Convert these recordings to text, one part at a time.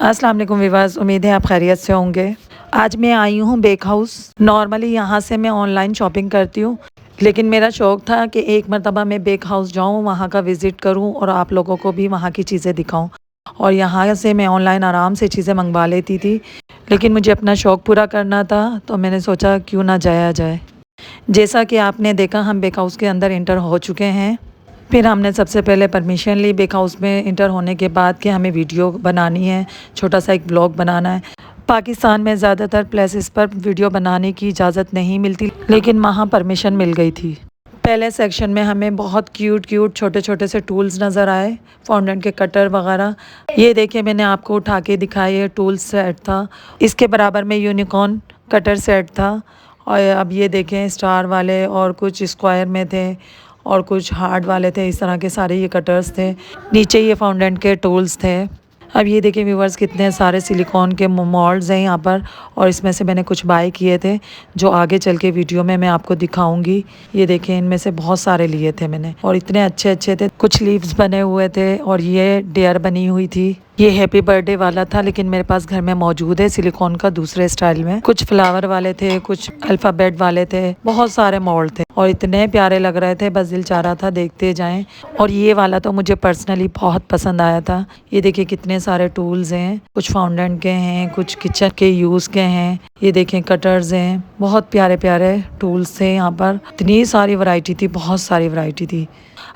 अस्सलाम वालेकुम विवास, उम्मीद है आप खैरियत से होंगे। आज मैं आई हूँ बेक हाउस। नॉर्मली यहाँ से मैं ऑनलाइन शॉपिंग करती हूँ, लेकिन मेरा शौक़ था कि एक मरतबा मैं बेक हाउस जाऊँ, वहाँ का विज़िट करूँ और आप लोगों को भी वहाँ की चीज़ें दिखाऊँ। और यहाँ से मैं ऑनलाइन आराम से चीज़ें मंगवा लेती थी, लेकिन मुझे अपना शौक़ पूरा करना था, तो मैंने सोचा क्यों ना जाया जाए। जैसा कि आपने देखा, हम बेक हाउस के अंदर एंटर हो चुके हैं। फिर हमने सबसे पहले परमिशन ली बेक हाउस में इंटर होने के बाद कि हमें वीडियो बनानी है, छोटा सा एक ब्लॉग बनाना है। पाकिस्तान में ज़्यादातर प्लेसेस पर वीडियो बनाने की इजाज़त नहीं मिलती, लेकिन वहाँ परमिशन मिल गई थी। पहले सेक्शन में हमें बहुत क्यूट क्यूट छोटे छोटे से टूल्स नज़र आए, फाउंटेन के कटर वगैरह। ये देखिए, मैंने आपको उठा के दिखाया, ये टूल सेट था। इसके बराबर में यूनिकॉर्न कटर सेट था। और अब ये देखें, स्टार वाले और कुछ स्क्वायर में थे और कुछ हार्ड वाले थे। इस तरह के सारे ये कटर्स थे। नीचे ये फाउंटेन के टूल्स थे। अब ये देखिए व्यूवर्स, कितने सारे सिलिकॉन के मोल्ड्स हैं यहाँ पर, और इसमें से मैंने कुछ बाय किए थे जो आगे चल के वीडियो में मैं आपको दिखाऊंगी। ये देखें, इनमें से बहुत सारे लिए थे मैंने, और इतने अच्छे अच्छे थे। कुछ लीव्स बने हुए थे और ये डियर बनी हुई थी। ये हैप्पी बर्थडे वाला था, लेकिन मेरे पास घर में मौजूद है सिलिकॉन का दूसरे स्टाइल में। कुछ फ्लावर वाले थे, कुछ अल्फ़ाबेट वाले थे, बहुत सारे मोल्ड थे और इतने प्यारे लग रहे थे, बस दिल चाह रहा था देखते जाएं। और ये वाला तो मुझे पर्सनली बहुत पसंद आया था। ये देखिए कितने सारे टूल्स हैं, कुछ फाउंटेन के हैं, कुछ किचन के यूज़ के हैं। ये देखें कटर्स हैं, बहुत प्यारे प्यारे टूल्स थे यहाँ पर। इतनी सारी वैरायटी थी, बहुत सारी वैरायटी थी।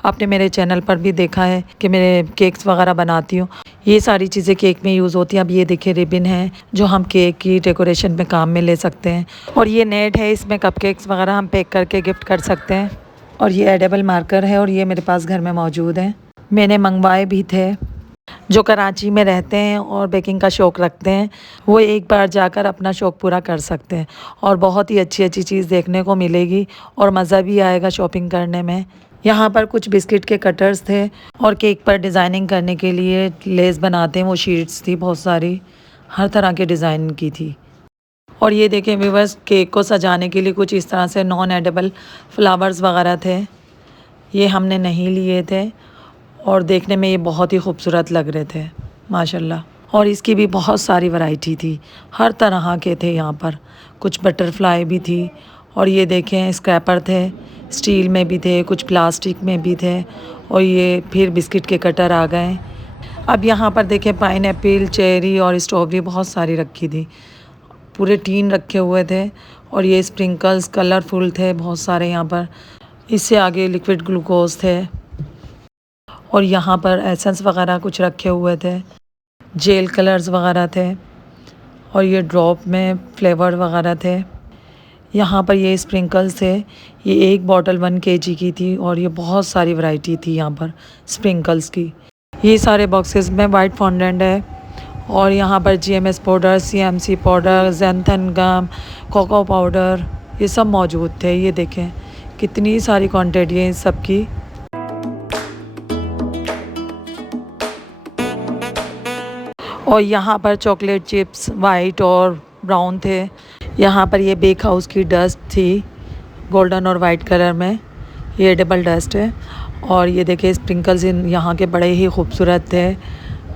आपने मेरे चैनल पर भी देखा है कि मैं केक्स वगैरह बनाती हूँ। ये सारी चीज़ें केक में यूज़ होती हैं। अब ये देखिए रिबन है जो हम केक की डेकोरेशन में काम में ले सकते हैं। और ये नेट है, इसमें कपकेक्स वगैरह हम पैक करके गिफ्ट कर सकते हैं। और ये एडेबल मार्कर है और ये मेरे पास घर में मौजूद है। मैंने मंगवाए भी थे। जो कराची में रहते हैं और बेकिंग का शौक़ रखते हैं, वो एक बार जाकर अपना शौक़ पूरा कर सकते हैं और बहुत ही अच्छी अच्छी चीज़ देखने को मिलेगी और मज़ा भी आएगा शॉपिंग करने में। यहाँ पर कुछ बिस्किट के कटर्स थे और केक पर डिज़ाइनिंग करने के लिए लेस बनाते हैं, वो शीट्स थी बहुत सारी, हर तरह के डिज़ाइन की थी। और ये देखें व्यूअर्स, केक को सजाने के लिए कुछ इस तरह से नॉन एडिबल फ्लावर्स वगैरह थे। ये हमने नहीं लिए थे और देखने में ये बहुत ही खूबसूरत लग रहे थे माशाल्लाह। और इसकी भी बहुत सारी वैरायटी थी, हर तरह के थे यहाँ पर। कुछ बटरफ्लाई भी थी और ये देखें स्क्रैपर थे, स्टील में भी थे, कुछ प्लास्टिक में भी थे। और ये फिर बिस्किट के कटर आ गए। अब यहाँ पर देखें पाइनएप्पल, चेरी और स्ट्रॉबेरी बहुत सारी रखी थी, पूरे टीन रखे हुए थे। और ये स्प्रिंकल्स कलरफुल थे बहुत सारे यहाँ पर। इससे आगे लिक्विड ग्लूकोज थे और यहाँ पर एसेंस वगैरह कुछ रखे हुए थे, जेल कलर्स वगैरह थे और ये ड्रॉप में फ्लेवर वगैरह थे। यहाँ पर ये स्प्रिंकल्स थे, ये एक बॉटल 1 kg की थी और ये बहुत सारी वैरायटी थी यहाँ पर स्प्रिंकल्स की। ये सारे बॉक्सेस में वाइट फॉन्डेंट है और यहाँ पर GMS powder, CMC powder, xanthan gum, cocoa powder, ये सब मौजूद थे। ये देखें कितनी सारी क्वांटिटी है इस सब की। और यहाँ पर चॉकलेट चिप्स वाइट और ब्राउन थे। यहाँ पर ये बेक हाउस की डस्ट थी, गोल्डन और वाइट कलर में, ये एडिबल डस्ट है। और ये देखिए स्प्रिंकल्स इन यहाँ के बड़े ही खूबसूरत थे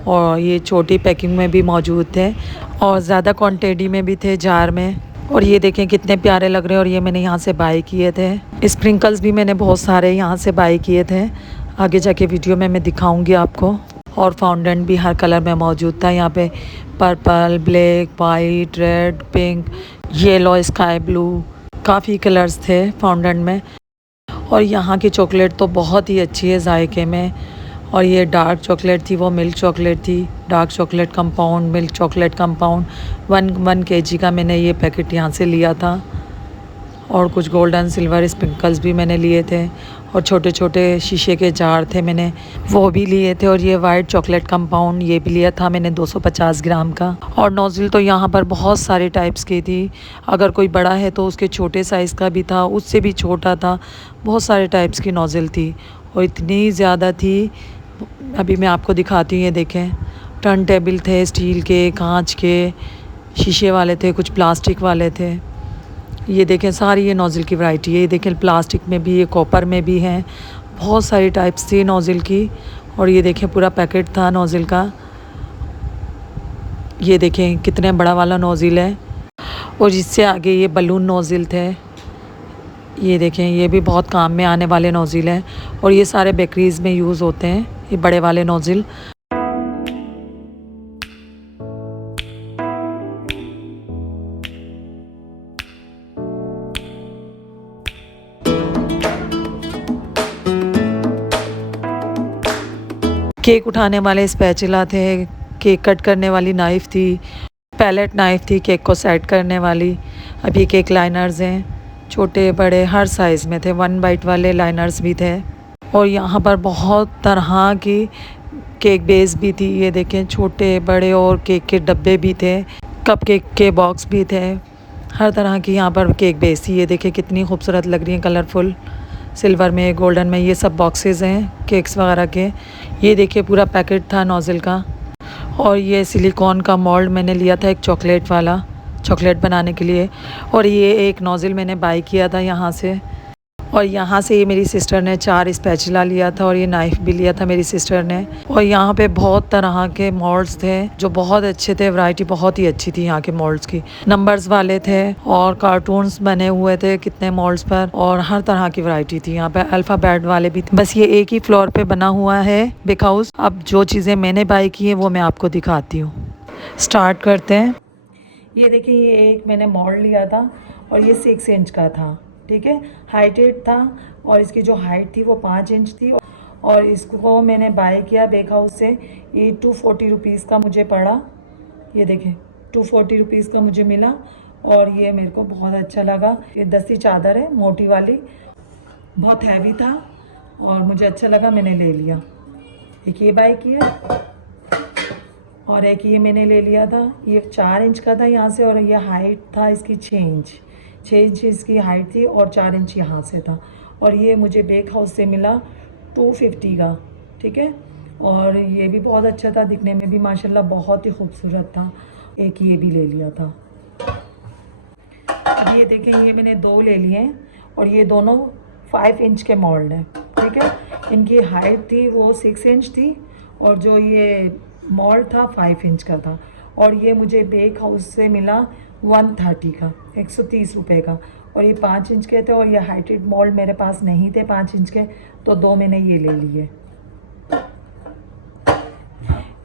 और ये छोटी पैकिंग में भी मौजूद थे और ज़्यादा क्वांटिटी में भी थे, जार में। और ये देखें कितने प्यारे लग रहे हैं और ये मैंने यहाँ से बाय किए थे। स्प्रिंकल्स भी मैंने बहुत सारे यहाँ से बाय किए थे, आगे जाके वीडियो में मैं दिखाऊंगी आपको। और फाउंटेन भी हर कलर में मौजूद था यहाँ पे, purple, black, white, red, pink, yellow, sky blue, काफ़ी कलर्स थे फाउंटेन में। और यहाँ की चॉकलेट तो बहुत ही अच्छी है जायके में। और ये डार्क चॉकलेट थी, वो मिल्क चॉकलेट थी, dark chocolate compound, milk chocolate compound. 1 kg का मैंने ये पैकेट यहाँ से लिया था। और कुछ गोल्डन सिल्वर स्प्रिंकल्स भी मैंने लिए थे और छोटे छोटे शीशे के जार थे, मैंने वो भी लिए थे। और ये वाइट चॉकलेट कंपाउंड ये भी लिया था मैंने 250 ग्राम का। और नोज़ल तो यहाँ पर बहुत सारे टाइप्स की थी, अगर कोई बड़ा है तो उसके छोटे साइज़ का भी था, उससे भी छोटा था, बहुत सारे टाइप्स की नोज़ल थी और इतनी ज़्यादा थी। अभी मैं आपको दिखाती हूँ। ये देखें टर्न टेबल थे, स्टील के, कांच के, शीशे वाले थे, कुछ प्लास्टिक वाले थे। ये देखें सारी ये नोज़ल की वैरायटी है। ये देखें प्लास्टिक में भी, ये कॉपर में भी हैं, बहुत सारी टाइप्स थी नोज़ल की। और ये देखें पूरा पैकेट था नोज़ल का। ये देखें कितने बड़ा वाला नोज़िल है। और इससे आगे ये बलून नोज़िल थे। ये देखें ये भी बहुत काम में आने वाले नोज़िल हैं और ये सारे बेकरीज़ में यूज़ होते हैं ये बड़े वाले नोज़िल। केक उठाने वाले स्पैचुला थे, केक कट करने वाली नाइफ़ थी, पैलेट नाइफ़ थी केक को सेट करने वाली। अब ये केक लाइनर्स हैं, छोटे बड़े हर साइज़ में थे, 1 बाइट वाले लाइनर्स भी थे। और यहाँ पर बहुत तरह की केक बेस भी थी। ये देखें छोटे बड़े और केक के डब्बे भी थे, कप केक के बॉक्स भी थे, हर तरह की यहाँ पर केक बेस थी। ये देखें कितनी खूबसूरत लग रही हैं, कलरफुल, सिल्वर में, गोल्डन में। ये सब बॉक्सेस हैं केक्स वगैरह के। ये देखिए पूरा पैकेट था नोज़िल का। और ये सिलिकॉन का मोल्ड मैंने लिया था एक चॉकलेट वाला, चॉकलेट बनाने के लिए। और ये एक नोज़िल मैंने बाय किया था यहाँ से। और यहाँ से ये मेरी सिस्टर ने 4 स्पैचुला लिया था और ये नाइफ़ भी लिया था मेरी सिस्टर ने। और यहाँ पे बहुत तरह के मोल्ड्स थे जो बहुत अच्छे थे, वैरायटी बहुत ही अच्छी थी यहाँ के मोल्ड्स की। नंबर्स वाले थे और कार्टून्स बने हुए थे कितने मोल्ड्स पर, और हर तरह की वैरायटी थी यहाँ पे। अल्फ़ाबेट वाले भी थे। बस ये एक ही फ्लोर पे बना हुआ है बिग हाउस। अब जो चीज़ें मैंने बाय की हैं वो मैं आपको दिखाती हूँ। स्टार्ट करते हैं। ये देखिए ये एक मैंने मोल्ड लिया था और ये 6 इंच का था, ठीक है, हाइटेड था। और इसकी जो हाइट थी वो 5 इंच थी। और इसको मैंने बाय किया बेक हाउस से। ये 240 रुपीज़ का मुझे पड़ा। ये देखें 240 रुपीज़ का मुझे मिला और ये मेरे को बहुत अच्छा लगा। ये दस्ती चादर है मोटी वाली, बहुत हैवी था और मुझे अच्छा लगा, मैंने ले लिया। एक ये बाय किया और एक ये मैंने ले लिया था। ये 4 इंच का था यहाँ से और ये हाइट था इसकी 6 इंच इसकी हाइट थी और 4 इंच यहाँ से था। और ये मुझे बेक हाउस से मिला 250 का, ठीक है। और ये भी बहुत अच्छा था, दिखने में भी माशाल्लाह बहुत ही खूबसूरत था। एक ये भी ले लिया था। अब ये देखें ये मैंने 2 ले लिए हैं और ये दोनों 5 इंच के मोल्ड हैं, ठीक है। इनकी हाइट थी वो 6 इंच थी और जो ये मोल्ड था 5 इंच का था। और ये मुझे बेक हाउस से मिला 130 का, 130 रुपये का। और ये 5 इंच के थे और ये हाइटेड मोल्ड मेरे पास नहीं थे 5 इंच के, तो 2 मैंने ये ले लिए।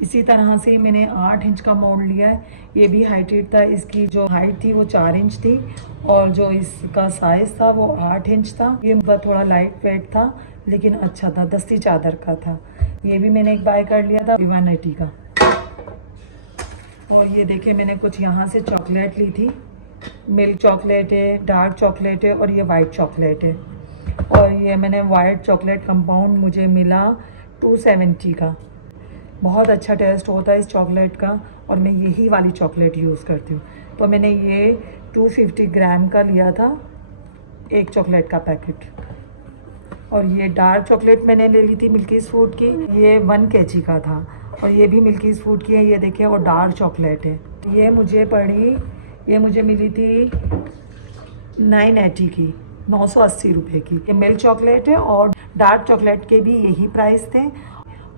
इसी तरह से मैंने 8 इंच का मोल्ड लिया है। ये भी हाइटेड था, इसकी जो हाइट थी वो 4 इंच थी और जो इसका साइज़ था वो 8 इंच था। ये थोड़ा लाइट वेट था लेकिन अच्छा था, दस्ती चादर का था। ये भी मैंने एक बाय कर लिया था 180 का। और ये देखिए मैंने कुछ यहाँ से चॉकलेट ली थी, मिल्क चॉकलेट है, डार्क चॉकलेट है और ये वाइट चॉकलेट है। और ये मैंने वाइट चॉकलेट कंपाउंड मुझे मिला 270 का। बहुत अच्छा टेस्ट होता है इस चॉकलेट का और मैं यही वाली चॉकलेट यूज़ करती हूँ। तो मैंने ये 250 ग्राम का लिया था एक चॉकलेट का पैकेट। और ये डार्क चॉकलेट मैंने ले ली थी मिल्कीज़ फूड की, ये 1 kg का था। और ये भी मिल्कीज़ फूड की है, ये देखिए, और डार्क चॉकलेट है। ये मुझे मिली थी 980 की, 980 रुपये की। ये मिल्क चॉकलेट है और डार्क चॉकलेट के भी यही प्राइस थे।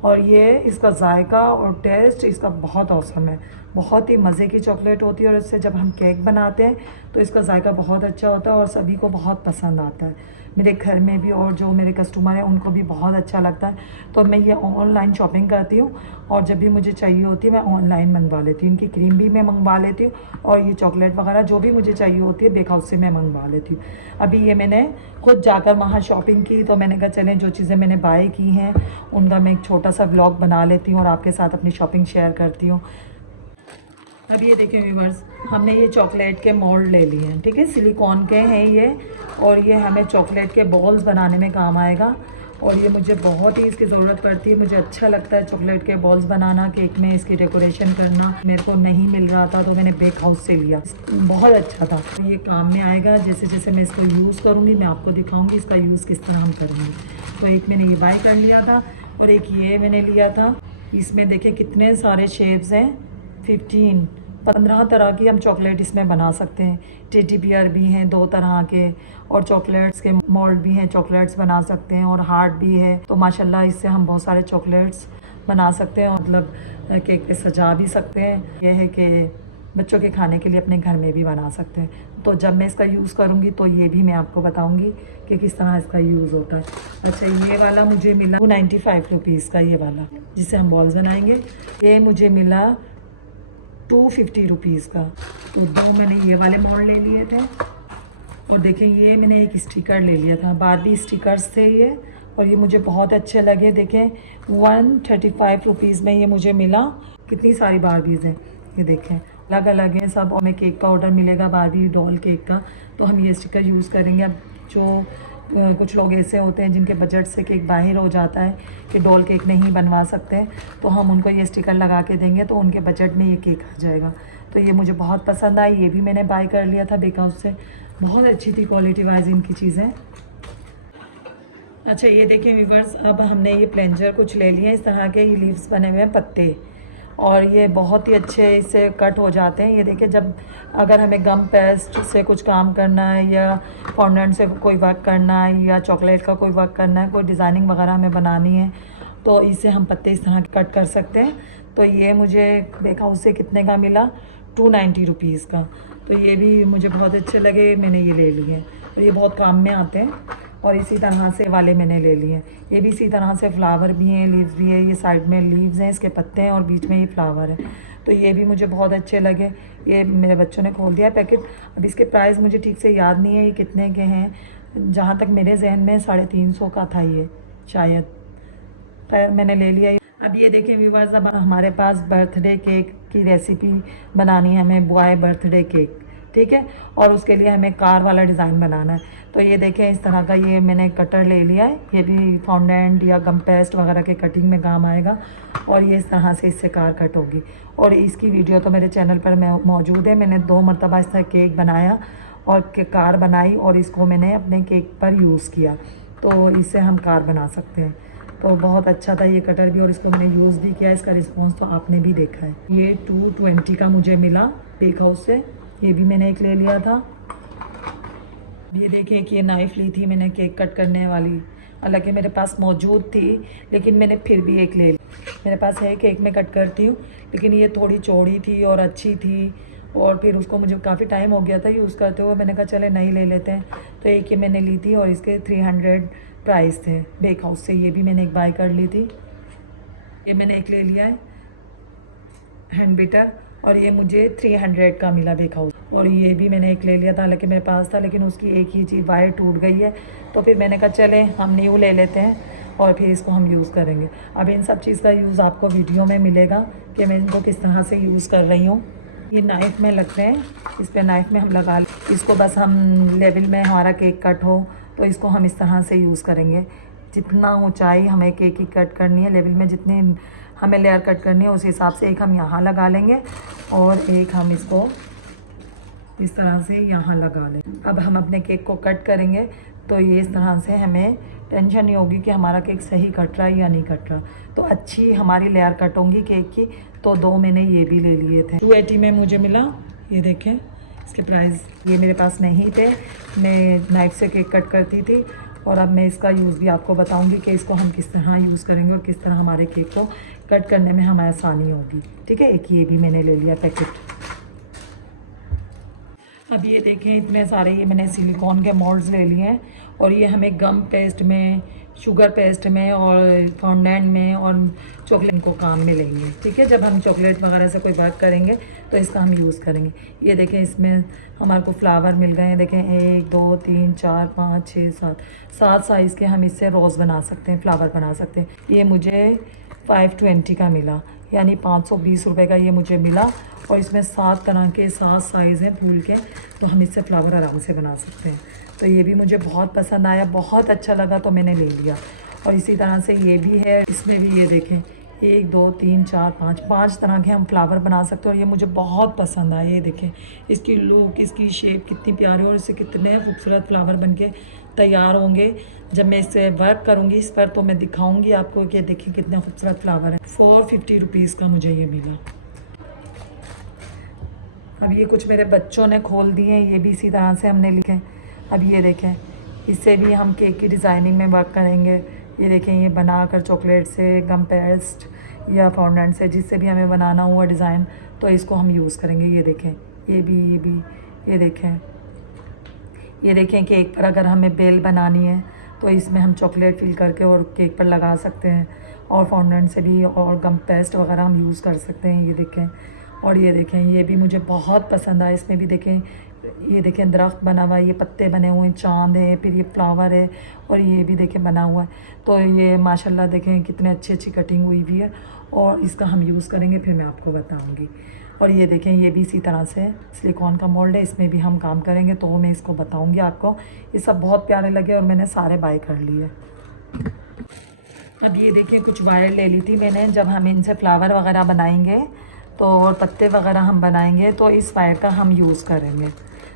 और ये इसका जायका और टेस्ट इसका बहुत औसम है, बहुत ही मज़े की चॉकलेट होती है। और इससे जब हम केक बनाते हैं तो इसका जायका बहुत अच्छा होता है और सभी को बहुत पसंद आता है, मेरे घर में भी और जो मेरे कस्टमर हैं उनको भी बहुत अच्छा लगता है। तो मैं ये ऑनलाइन शॉपिंग करती हूँ और जब भी मुझे चाहिए होती है मैं ऑनलाइन मंगवा लेती हूँ। इनकी क्रीम भी मैं मंगवा लेती हूँ और ये चॉकलेट वगैरह जो भी मुझे चाहिए होती है बेक हाउस से मैं मंगवा लेती हूँ। अभी ये मैंने खुद जाकर वहाँ शॉपिंग की तो मैंने कहा चलें जो चीज़ें मैंने बाय की हैं उनका मैं एक छोटा सा व्लॉग बना लेती हूँ और आपके साथ अपनी शॉपिंग शेयर करती हूँ। अब ये देखें व्यूवर्स, हमने ये चॉकलेट के मोल्ड ले लिए हैं, ठीक है, सिलिकॉन के हैं ये। और ये हमें चॉकलेट के बॉल्स बनाने में काम आएगा और ये मुझे बहुत ही इसकी ज़रूरत पड़ती है। मुझे अच्छा लगता है चॉकलेट के बॉल्स बनाना, केक में इसकी डेकोरेशन करना। मेरे को नहीं मिल रहा था तो मैंने बेक हाउस से लिया, बहुत अच्छा था। ये काम में आएगा, जैसे जैसे मैं इसको यूज़ करूँगी मैं आपको दिखाऊँगी इसका यूज़ किस तरह हम करेंगे। तो एक मैंने ये बाय कर लिया था और एक ये मैंने लिया था। इसमें देखिए कितने सारे शेप्स हैं, 15 तरह की हम चॉकलेट इसमें बना सकते हैं। टेडी बियर भी हैं 2 तरह के और चॉकलेट्स के मोल्ड भी हैं, चॉकलेट्स बना सकते हैं और हार्ट भी है। तो माशाल्लाह इससे हम बहुत सारे चॉकलेट्स बना सकते हैं, मतलब केक पे सजा भी सकते हैं। यह है कि बच्चों के खाने के लिए अपने घर में भी बना सकते हैं। तो जब मैं इसका यूज़ करूँगी तो ये भी मैं आपको बताऊँगी कि किस तरह इसका यूज़ होता है। अच्छा, ये वाला मुझे मिला 295 रुपीज़ का, ये वाला जिससे हम बॉल्स बनाएंगे। ये मुझे मिला 250 रुपीज़ का। तो दो मैंने ये वाले मॉड ले लिए थे। और देखिए ये मैंने एक स्टिकर ले लिया था, बारबी स्टिकर्स थे ये, और ये मुझे बहुत अच्छे लगे। देखें 135 रुपीज़ में ये मुझे मिला। कितनी सारी बारबीज़ हैं, ये देखें अलग अलग हैं सब। और हमें केक का ऑर्डर मिलेगा बारबी डॉल केक का, तो हम ये स्टिकर यूज़ करेंगे। अब जो कुछ लोग ऐसे होते हैं जिनके बजट से केक बाहर हो जाता है कि डॉल केक नहीं बनवा सकते, तो हम उनको ये स्टिकर लगा के देंगे तो उनके बजट में ये केक आ जाएगा। तो ये मुझे बहुत पसंद आई, ये भी मैंने बाय कर लिया था बेक हाउस से। बहुत अच्छी थी क्वालिटी वाइज इनकी चीज़ें। अच्छा, ये देखिए व्यूवर्स, अब हमने ये प्लेंजर कुछ ले लिए, इस तरह के ये लीव्स बने हुए हैं पत्ते, और ये बहुत ही अच्छे इससे कट हो जाते हैं। ये देखिए, जब अगर हमें गम पेस्ट से कुछ काम करना है या फॉन्डेंट से कोई वर्क करना है या चॉकलेट का कोई वर्क करना है, कोई डिज़ाइनिंग वगैरह हमें बनानी है, तो इससे हम पत्ते इस तरह कट कर सकते हैं। तो ये मुझे बेक हाउस से कितने का मिला, 290 रुपीज़ का। तो ये भी मुझे बहुत अच्छे लगे, मैंने ये ले लिए और ये बहुत काम में आते हैं। और इसी तरह से वाले मैंने ले लिए, ये भी इसी तरह से फ्लावर भी हैं, लीव्स भी है। ये साइड में लीव्स हैं, इसके पत्ते हैं और बीच में ये फ्लावर है। तो ये भी मुझे बहुत अच्छे लगे। ये मेरे बच्चों ने खोल दिया पैकेट। अब इसके प्राइस मुझे ठीक से याद नहीं है ये कितने के हैं। जहाँ तक मेरे जहन में 350 का था ये शायद, पर मैंने ले लिया। अब ये देखिए व्यूवर्स, अब हमारे पास बर्थडे केक की रेसिपी बनानी है हमें, बॉय बर्थडे केक, ठीक है। और उसके लिए हमें कार वाला डिज़ाइन बनाना है। तो ये देखें इस तरह का ये मैंने कटर ले लिया है, ये भी फॉन्डेंट या गम पेस्ट वगैरह के कटिंग में काम आएगा। और ये इस तरह से इससे कार कट होगी। और इसकी वीडियो तो मेरे चैनल पर मौजूद है। मैंने 2 मरतबा इस तरह केक बनाया और कार बनाई और इसको मैंने अपने केक पर यूज़ किया, तो इससे हम कार बना सकते हैं। तो बहुत अच्छा था ये कटर भी, और इसको मैंने यूज़ भी किया। इसका रिस्पॉन्स तो आपने भी देखा है। ये 220 का मुझे मिला बेक हाउस से, ये भी मैंने एक ले लिया था। ये देखिए कि ये नाइफ़ ली थी मैंने केक कट करने वाली, हालांकि मेरे पास मौजूद थी लेकिन मैंने फिर भी एक ले ली। मेरे पास है, केक में कट करती हूँ, लेकिन ये थोड़ी चौड़ी थी और अच्छी थी, और फिर उसको मुझे काफ़ी टाइम हो गया था यूज़ करते हुए। मैंने कहा चले नई ले लेते हैं, तो एक ये मैंने ली थी और इसके 300 प्राइस थे बेक हाउस से। ये भी मैंने एक बाय कर ली थी। ये मैंने एक ले लिया है हैंड बीटर, और ये मुझे 300 का मिला बेक हाउस। और ये भी मैंने एक ले लिया था, हालांकि मेरे पास था लेकिन उसकी एक ही चीज़ वायर टूट गई है, तो फिर मैंने कहा चले हम न्यू ले लेते हैं और फिर इसको हम यूज़ करेंगे। अब इन सब चीज़ का यूज़ आपको वीडियो में मिलेगा कि मैं इनको किस तरह से यूज़ कर रही हूँ। ये नाइफ़ में लगते हैं, इस पर नाइफ़ में हम लगा इसको, बस हम लेवल में हमारा केक कट हो तो इसको हम इस तरह से यूज़ करेंगे। जितना ऊंचाई हमें केक की कट करनी है, लेवल में जितनी हमें लेयर कट करनी है उस हिसाब से एक हम यहाँ लगा लेंगे और एक हम इसको इस तरह से यहाँ लगा लें। अब हम अपने केक को कट करेंगे तो ये इस तरह से हमें टेंशन नहीं होगी कि हमारा केक सही कट रहा है या नहीं कट रहा। तो अच्छी हमारी लेयर कट होंगी केक की। तो 2 मैंने ये भी ले लिए थे, 280 में मुझे मिला। ये देखें इसके प्राइस, ये मेरे पास नहीं थे, मैं नाइफ से केक कट करती थी। और अब मैं इसका यूज़ भी आपको बताऊंगी कि इसको हम किस तरह यूज़ करेंगे और किस तरह हमारे केक को कट करने में हमें आसानी होगी, ठीक है। एक ये भी मैंने ले लिया पैकेट। अब ये देखें इतने सारे ये मैंने सिलिकॉन के मोल्ड्स ले लिए हैं, और ये हमें गम पेस्ट में, शुगर पेस्ट में और फॉन्डेंट में और चॉकलेट को काम में लेंगे, ठीक है। जब हम चॉकलेट वगैरह से कोई वर्क करेंगे तो इसका हम यूज़ करेंगे। ये देखें इसमें हमारे को फ्लावर मिल गए हैं, देखें 1 2 3 4 5 6 7 साइज़ के हम इससे रोज़ बना सकते हैं, फ्लावर बना सकते हैं। ये मुझे 520 का मिला, यानी 520 रुपये का ये मुझे मिला। और इसमें 7 तरह के 7 साइज़ हैं फूल के, तो हम इससे फ्लावर आराम से बना सकते हैं। तो ये भी मुझे बहुत पसंद आया, बहुत अच्छा लगा, तो मैंने ले लिया। और इसी तरह से ये भी है, इसमें भी ये देखें 1 2 3 4 5 तरह के हम फ्लावर बना सकते हैं। और ये मुझे बहुत पसंद आया, ये देखें इसकी लुक, इसकी शेप कितनी प्यारी, और इससे कितने खूबसूरत फ्लावर बन के तैयार होंगे। जब मैं इससे वर्क करूँगी इस पर तो मैं दिखाऊँगी आपको कि देखें कितने खूबसूरत फ्लावर हैं। 450 रुपीज़ का मुझे ये मिला। अब ये कुछ मेरे बच्चों ने खोल दिए हैं, ये भी इसी तरह से हमने लिखे। अब ये देखें इससे भी हम केक की डिज़ाइनिंग में वर्क करेंगे। ये देखें ये बनाकर चॉकलेट से गम पेस्ट या फॉन्डेंट से, जिससे भी हमें बनाना हुआ डिज़ाइन, तो इसको हम यूज़ करेंगे। ये देखें, ये भी, ये देखें केक पर अगर हमें बेल बनानी है तो इसमें हम चॉकलेट फिल करके और केक पर लगा सकते हैं, और फॉन्डेंट से भी और गम पेस्ट वगैरह हम यूज़ कर सकते हैं। ये देखें, और ये देखें, ये भी मुझे बहुत पसंद आया। इसमें भी देखें, ये देखें दरख्त बना हुआ है, ये पत्ते बने हुए हैं, चाँद है, फिर ये फ्लावर है, और ये भी देखें बना हुआ है। तो ये माशाल्लाह देखें कितने अच्छी कटिंग हुई हुई है, और इसका हम यूज़ करेंगे, फिर मैं आपको बताऊँगी। और ये देखें, ये भी इसी तरह से सिलिकॉन का मोल्ड है, इसमें भी हम काम करेंगे, तो मैं इसको बताऊँगी आपको। ये सब बहुत प्यारे लगे और मैंने सारे बाय कर लिए। अब ये देखिए कुछ वायर ले ली थी मैंने, जब हम इनसे फ्लावर वगैरह बनाएंगे तो और पत्ते वगैरह हम बनाएंगे तो इस वायर का हम यूज़ करेंगे।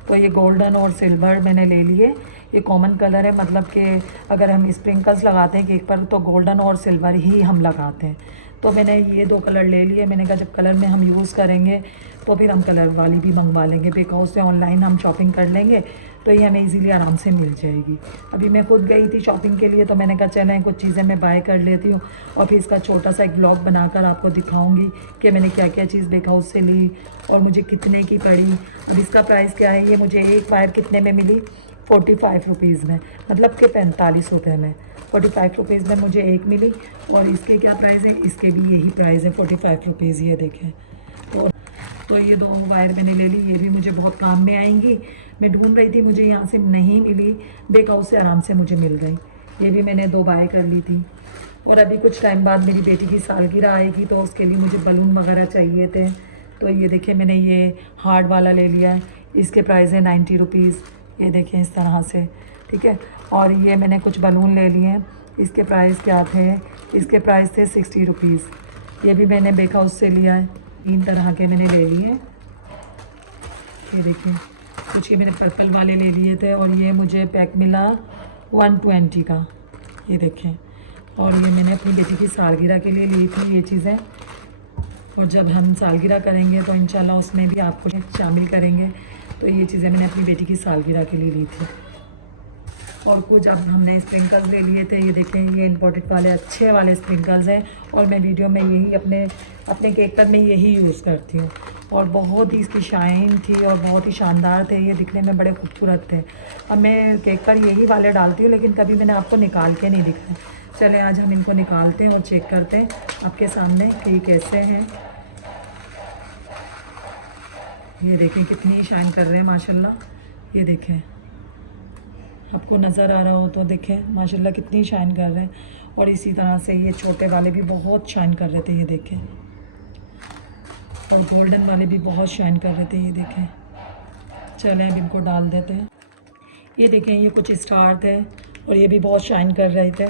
तो ये गोल्डन और सिल्वर मैंने ले लिए। ये कॉमन कलर है, मतलब कि अगर हम स्प्रिंकल्स लगाते हैं केक पर तो गोल्डन और सिल्वर ही हम लगाते हैं। तो मैंने ये 2 कलर ले लिए। मैंने कहा जब कलर में हम यूज़ करेंगे तो फिर हम कलर वाली भी मंगवा लेंगे, बेक हाउस से ऑनलाइन हम शॉपिंग कर लेंगे तो ये हमें इजीली आराम से मिल जाएगी। अभी मैं खुद गई थी शॉपिंग के लिए, तो मैंने कहा चलें कुछ चीज़ें मैं बाय कर लेती हूँ और फिर इसका छोटा सा एक ब्लॉग बनाकर आपको दिखाऊंगी कि मैंने क्या क्या चीज़ बेक हाउस से ली और मुझे कितने की पड़ी। अब इसका प्राइस क्या है, ये मुझे एक वायर कितने में मिली, 45 रुपीज़ में, मतलब कि 45 रुपये में। 45 रुपीज़ में मुझे एक मिली। और इसके क्या प्राइस है, इसके भी यही प्राइस है 45 रुपीज़। ये देखें, तो ये 2 वायर मैंने ले ली, ये भी मुझे बहुत काम में आएंगी। मैं ढूंढ रही थी, मुझे यहाँ से नहीं मिली, बेक हाउस से आराम से मुझे मिल गई। ये भी मैंने 2 बाय कर ली थी। और अभी कुछ टाइम बाद मेरी बेटी की सालगिरह आएगी तो उसके लिए मुझे बलून वगैरह चाहिए थे। तो ये देखिए मैंने ये हार्ड वाला ले लिया है, इसके प्राइस है 90 रुपीज़। ये देखें इस तरह से, ठीक है। और ये मैंने कुछ बलून ले लिए हैं, इसके प्राइस क्या थे, इसके प्राइस थे 60 रुपीज़। ये भी मैंने बेक हाउस से लिया है, 3 तरह के मैंने ले लिए हैं। ये देखिए कुछ ये मैंने पर्पल वाले ले लिए थे, और ये मुझे पैक मिला 120 का। ये देखें, और ये मैंने अपनी बेटी की सालगिरह के लिए ली थी ये चीज़ें। और जब हम सालगिरह करेंगे तो इंशाल्लाह उसमें भी आपको शामिल करेंगे। तो ये चीज़ें मैंने अपनी बेटी की सालगिरह के लिए ली थी। और कुछ अब हमने स्प्रिंकल्स ले लिए थे। ये देखें, ये इम्पोर्टेड वाले अच्छे वाले स्प्रिंकल्स हैं, और मैं वीडियो में यही अपने केक पर मैं यही यूज़ करती हूँ। और बहुत ही इसकी शाइन थी और बहुत ही शानदार थे, ये दिखने में बड़े खूबसूरत थे। अब मैं केक पर यही वाले डालती हूँ, लेकिन कभी मैंने आपको निकाल के नहीं दिखाए। चले आज हम इनको निकालते हैं और चेक करते हैं आपके सामने कि ये कैसे हैं। ये देखें कितनी शाइन कर रहे हैं माशाल्लाह। ये देखें, आपको नज़र आ रहा हो तो देखें माशाल्लाह कितनी शाइन कर रहे हैं। और इसी तरह से ये छोटे वाले भी बहुत शाइन कर रहे थे, ये देखें। और गोल्डन वाले भी बहुत शाइन कर रहे थे, ये देखें। चलें अब इनको डाल देते हैं। ये देखें, ये कुछ स्टार थे और ये भी बहुत शाइन कर रहे थे।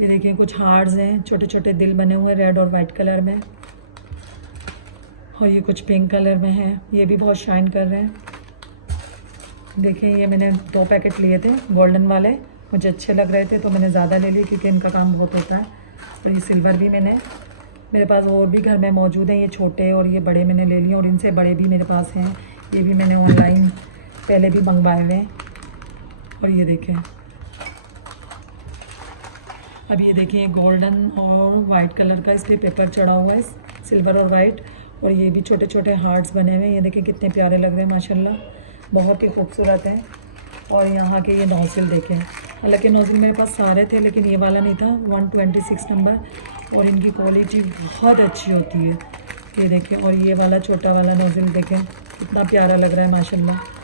ये देखें कुछ हार्ट्स हैं, छोटे छोटे दिल बने हुए रेड और वाइट कलर में। और ये कुछ पिंक कलर में हैं, ये भी बहुत शाइन कर रहे हैं। देखिए ये मैंने 2 पैकेट लिए थे गोल्डन वाले, मुझे अच्छे लग रहे थे तो मैंने ज़्यादा ले लिए क्योंकि इनका काम बहुत होता है। और ये सिल्वर भी मेरे पास और भी घर में मौजूद हैं, ये छोटे और ये बड़े मैंने ले लिए, और इनसे बड़े भी मेरे पास हैं। ये भी मैंने ऑनलाइन पहले भी मंगवाए हुए हैं। और ये देखें, अब ये देखें, ये गोल्डन और वाइट कलर का इस पर पेपर चढ़ा हुआ है, सिल्वर और वाइट। और ये भी छोटे छोटे हार्ट्स बने हुए हैं, ये देखें कितने प्यारे लग रहे हैं माशाल्लाह, बहुत ही खूबसूरत हैं। और यहाँ के ये नोज़िल देखें, हालांकि नोज़िल मेरे पास सारे थे लेकिन ये वाला नहीं था, 126 नंबर, और इनकी क्वालिटी बहुत अच्छी होती है। ये देखें, और ये वाला छोटा वाला नोज़िल देखें कितना प्यारा लग रहा है माशाल्लाह।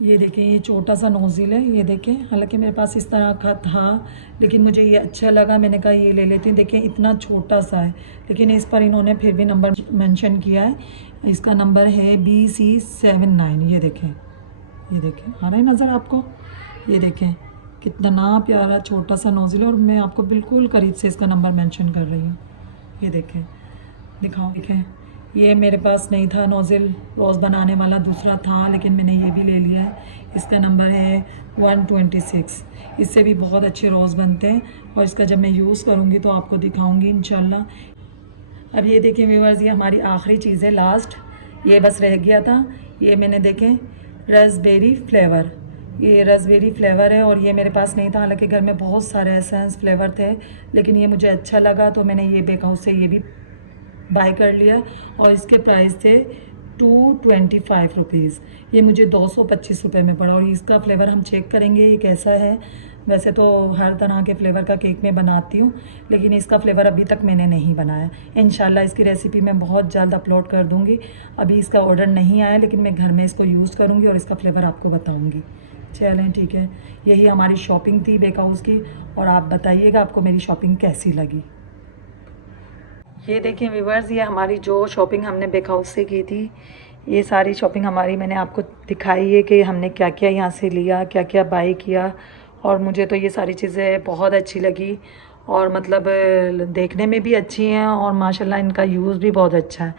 ये देखें, ये छोटा सा नोज़िल है, ये देखें, हालांकि मेरे पास इस तरह का था लेकिन मुझे ये अच्छा लगा, मैंने कहा ये ले लेती हूँ। देखें इतना छोटा सा है, लेकिन इस पर इन्होंने फिर भी नंबर मेंशन किया है। इसका नंबर है BC79। ये देखें, आ रहा है नज़र आपको। ये देखें कितना प्यारा छोटा सा नोज़िल है, और मैं आपको बिल्कुल करीब से इसका नंबर मेंशन कर रही हूँ। ये देखें, दिखाओ, देखें ये मेरे पास नहीं था नोज़िल, रोज़ बनाने वाला दूसरा था, लेकिन मैंने ये भी ले लिया है। इसका नंबर है 126। इससे भी बहुत अच्छे रोज़ बनते हैं, और इसका जब मैं यूज़ करूँगी तो आपको दिखाऊँगी इंशाल्लाह। अब ये देखें व्यूअर्स, ये हमारी आखिरी चीज़ है, लास्ट, ये बस रह गया था। ये मैंने देखें रास्पबेरी फ्लेवर, ये रसबेरी फ्लेवर है और ये मेरे पास नहीं था, हालांकि घर में बहुत सारे एसेंस फ्लेवर थे, लेकिन ये मुझे अच्छा लगा तो मैंने ये बेक हाउस से ये भी बाय कर लिया। और इसके प्राइस थे 225 रुपीज़। ये मुझे 225 रुपये में पड़ा। और इसका फ्लेवर हम चेक करेंगे ये कैसा है। वैसे तो हर तरह के फ्लेवर का केक मैं बनाती हूँ, लेकिन इसका फ्लेवर अभी तक मैंने नहीं बनाया। इंशाल्लाह इसकी रेसिपी मैं बहुत जल्द अपलोड कर दूँगी। अभी इसका ऑर्डर नहीं आया, लेकिन मैं घर में इसको यूज़ करूँगी और इसका फ्लेवर आपको बताऊँगी। चलें ठीक है, यही हमारी शॉपिंग थी बेक हाउस की। और आप बताइएगा आपको मेरी शॉपिंग कैसी लगी। ये देखिए व्यूवर्स, ये हमारी जो शॉपिंग हमने बेक हाउस से की थी, ये सारी शॉपिंग हमारी मैंने आपको दिखाई है कि हमने क्या क्या यहाँ से लिया, क्या क्या बाय किया। और मुझे तो ये सारी चीज़ें बहुत अच्छी लगी और मतलब देखने में भी अच्छी हैं और माशाल्लाह इनका यूज़ भी बहुत अच्छा है।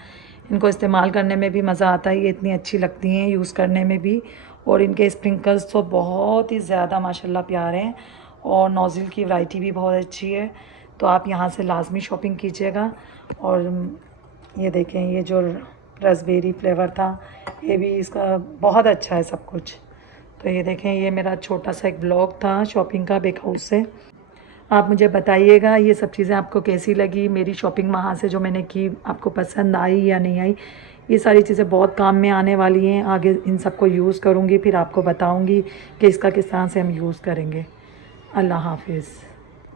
इनको इस्तेमाल करने में भी मज़ा आता है, ये इतनी अच्छी लगती हैं यूज़ करने में भी। और इनके स्प्रिंकल्स तो बहुत ही ज़्यादा माशाल्लाह प्यारे हैं और नोज़ल की वैरायटी भी बहुत अच्छी है। तो आप यहाँ से लाजमी शॉपिंग कीजिएगा। और ये देखें, ये जो रसबेरी फ्लेवर था, ये भी इसका बहुत अच्छा है सब कुछ। तो ये देखें, ये मेरा छोटा सा एक ब्लॉग था शॉपिंग का बेक हाउस से। आप मुझे बताइएगा ये सब चीज़ें आपको कैसी लगी, मेरी शॉपिंग वहाँ से जो मैंने की आपको पसंद आई या नहीं आई। ये सारी चीज़ें बहुत काम में आने वाली हैं, आगे इन सबको यूज़ करूँगी, फिर आपको बताऊँगी कि इसका किस तरह से हम यूज़ करेंगे। अल्लाह हाफिज़।